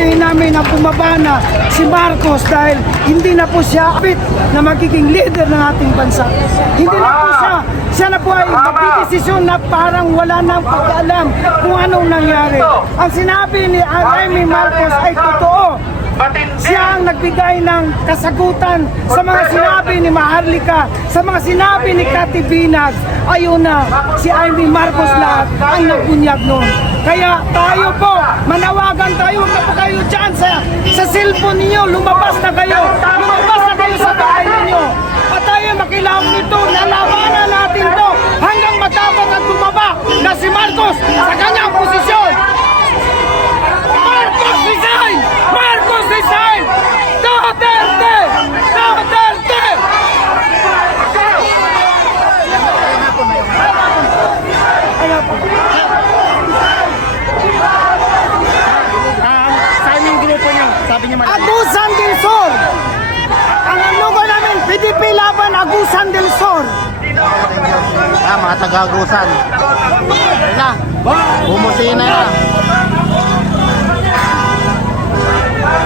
sasabihin namin na bumaba na si Marcos dahil hindi na po siya fit na magiging leader ng ating bansa. Hindi na po siya. Siya na po ay magdidesisyon na parang wala nang pag-alam kung anong nangyari. Ang sinabi ni Amy Marcos ay totoo. Siya ang nagbigay ng kasagutan sa mga sinabi ni Maharlika, sa mga sinabi ni Cathy Binag. Ayun na, si Amy Marcos lahat ang nagbunyag noon. Kaya tayo po, manawagan tayo, huwag na po kayo dyan sa cellphone ninyo, lumabas na kayo sa bahay ninyo. At tayo makilahok nito, nalabanan natin to hanggang matapos at bumaba na si Marcos sa kanyang posisyon. Marcos resign! Marcos resign! Duterte! Duterte! Sa aming grupo niyo, sabi niyo Agusan del Sur! Ang logo namin, PDP Laban Agusan del Sur! mga taga-Agusan. Ayun na, bumuti na yan.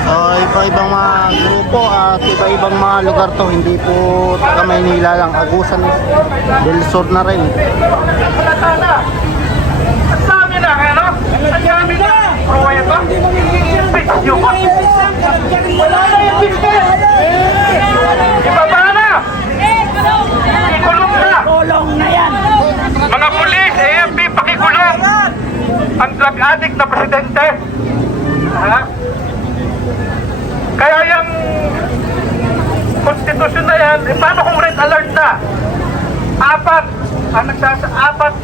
So, iba-ibang mga grupo at iba-ibang mga lugar to. Hindi po taga Maynila lang, Agusan del Sur na rin. Ang dami na, ano? Ang dami na! Pruweba? Impeach nyo ba? Wala na yung business! Ibaba na! Ikulong na! Kulong na yan! Mga pulis, AFP, pakikulong! Ang drug addict na presidente! Ha? Kaya yung konstitusyon na yan, paano kung red alert na? Apat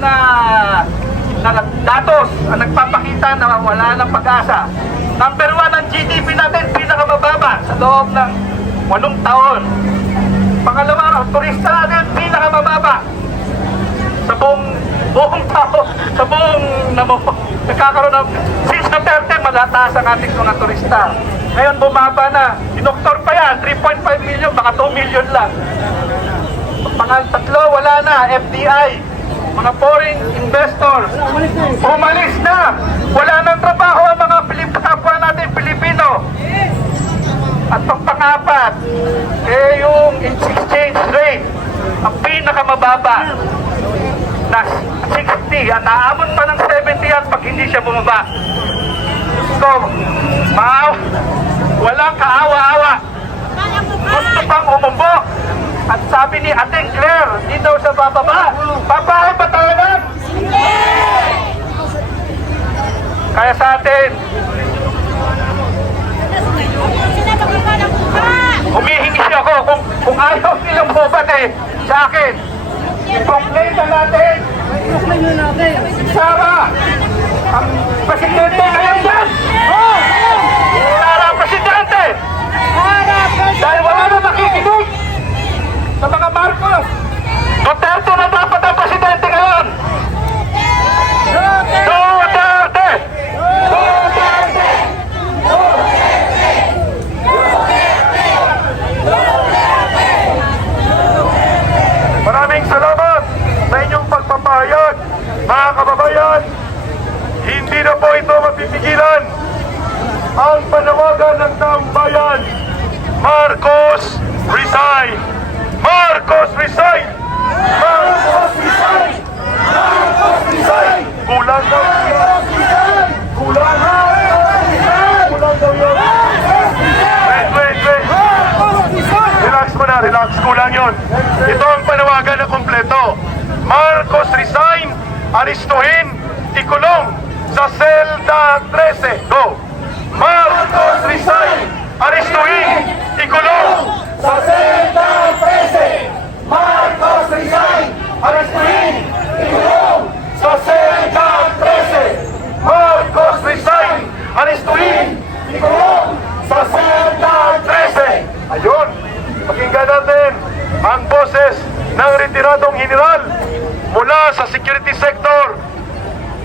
na datos ang nagpapakita na wala ng pag-asa. Number 1, ang GDP natin pinakamababa sa loob ng 8 taon. Pangalawa, ang turista natin pinakamababa sa buong tao, sa buong nagkakaroon ng since Duterte, malataas ang ating mga turista. Ngayon bumaba na, dinoktor pa yan, 3.5 million, baka 2 million lang. Tatlo, wala na, FDI, mga foreign investors, umalis na, wala nang trabaho ang mga kapwa natin Pilipino. At pang-apat, yung exchange rate, ang pinakamababa, na 60, at naabot pa ng 70 yan pag hindi siya bumaba. So, walang kaawa-awa. Gusto pang umumbo. At sabi ni Ating Claire, di daw sa bababa. Babae ba talaga? Kaya sa atin, humihingi siya ako kung ayaw nilang bumabate sa akin. I-complain na natin. Sara, ang presidente ngayon dyan. Sara, presidente. Dahil wala na makikinig sa mga Marcos. Duterte na dapat ang presidente ngayon. Duterte! Duterte! Maraming salamat sa inyong pagpapahayag, mga kababayan. Hindi na po ito mapipigilan. Ang panawagan ng taong bayan, Marcos resign! Marcos resign! Marcos resign! Marcos resign! Kulang daw yun! Kulang daw yun! Wait! Relax muna, relax. Kulang yun. Ito ang panawagan na kompleto. Marcos resign! Aristuhin! Ikulong sa selda 13. Go! Marcos resign! Aristuhin! Ikulong sa selda 13! Marcos resign! Aristuhin! Ikulong sa selda 13! Marcos resign! Aristuhin! Ikulong sa selda 13! Ayun! Pakinggan natin ang boses ng retiradong general mula sa security sector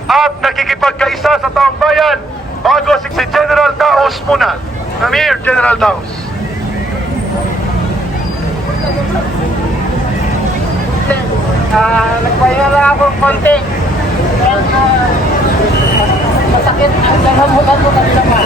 at nakikipagkaisa sa taong bayan bago si General Daos muna. Amir, General Daos. Nagpahinga lang ako konti. Masakit ang nahamutan ko kanina pa.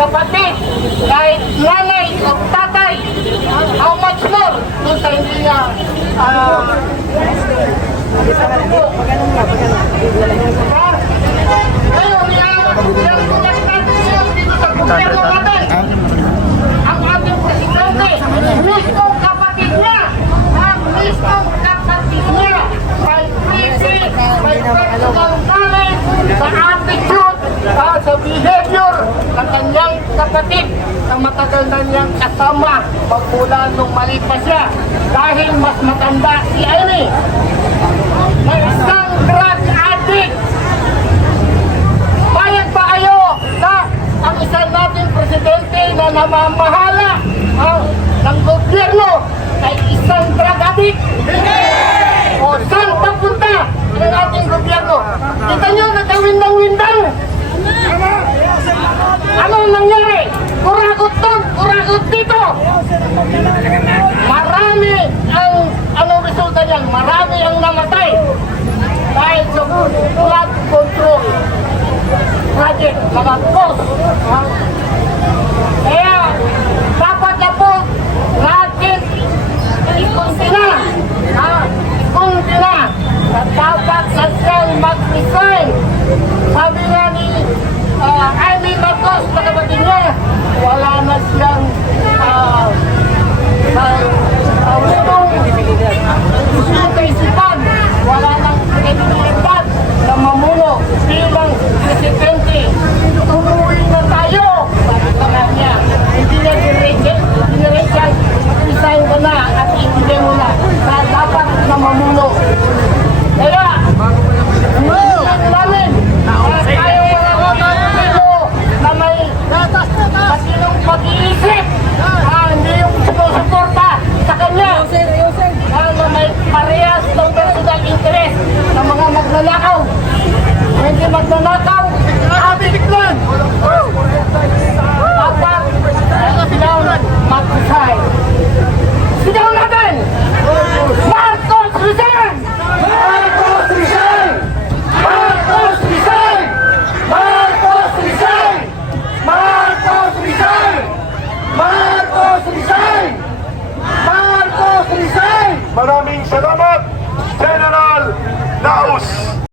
kapatid, kahit nanay o tatay, how much more kung sa hindi niya ngayon, yan tulad natin ngayon dito sa gobyerno natin. Ang ating presidente, mismong kapatid niya, may physics, may personal knowledge, sa attitude, sa behavior ng kanyang kapatid na matagal na niyang kasama magmula nung mali pa siya dahil mas matanda si Amy na isang drug addict. Bayad ba kayo na ang isa nating presidente na namamahala ng gobyerno ay isang drug addict? O saan papunta ang ating gobyerno? Kita nyo, nagkawindang-windang. Anong nangyari? Kuragot doon, kuragot dito. Marami anong resulta niyan? Marami ang namatay dahil sa blood control project, mga cost. Kaya dapat na po natin ikuntina na dapat na siyang mag-resign. Sabi nga ni Amy Marcos na kapatid niya, wala na siyang gustong kaisipan, wala nang kredibilidad na mamuno bilang presidente. Umuwi na tayo, sabi ka nga niya. Hindi na dinirensyan, resign ka na at ibigay mo na sa dapat na mamuno. Kaya, umuwi namin tayo mga na may masinong pag-iisip, hindi yung sinusuporta sa kanya, na may parehas ng personal interest ng mga magnanakaw. Hindi magnanakaw, abiglan. Dapat silang mag-resign. Sigaw natin! Marcos resign! Marcos resign! Marcos resign! Marcos resign! Marcos resign! Marcos resign! Marcos resign! Maraming salamat, General Laos.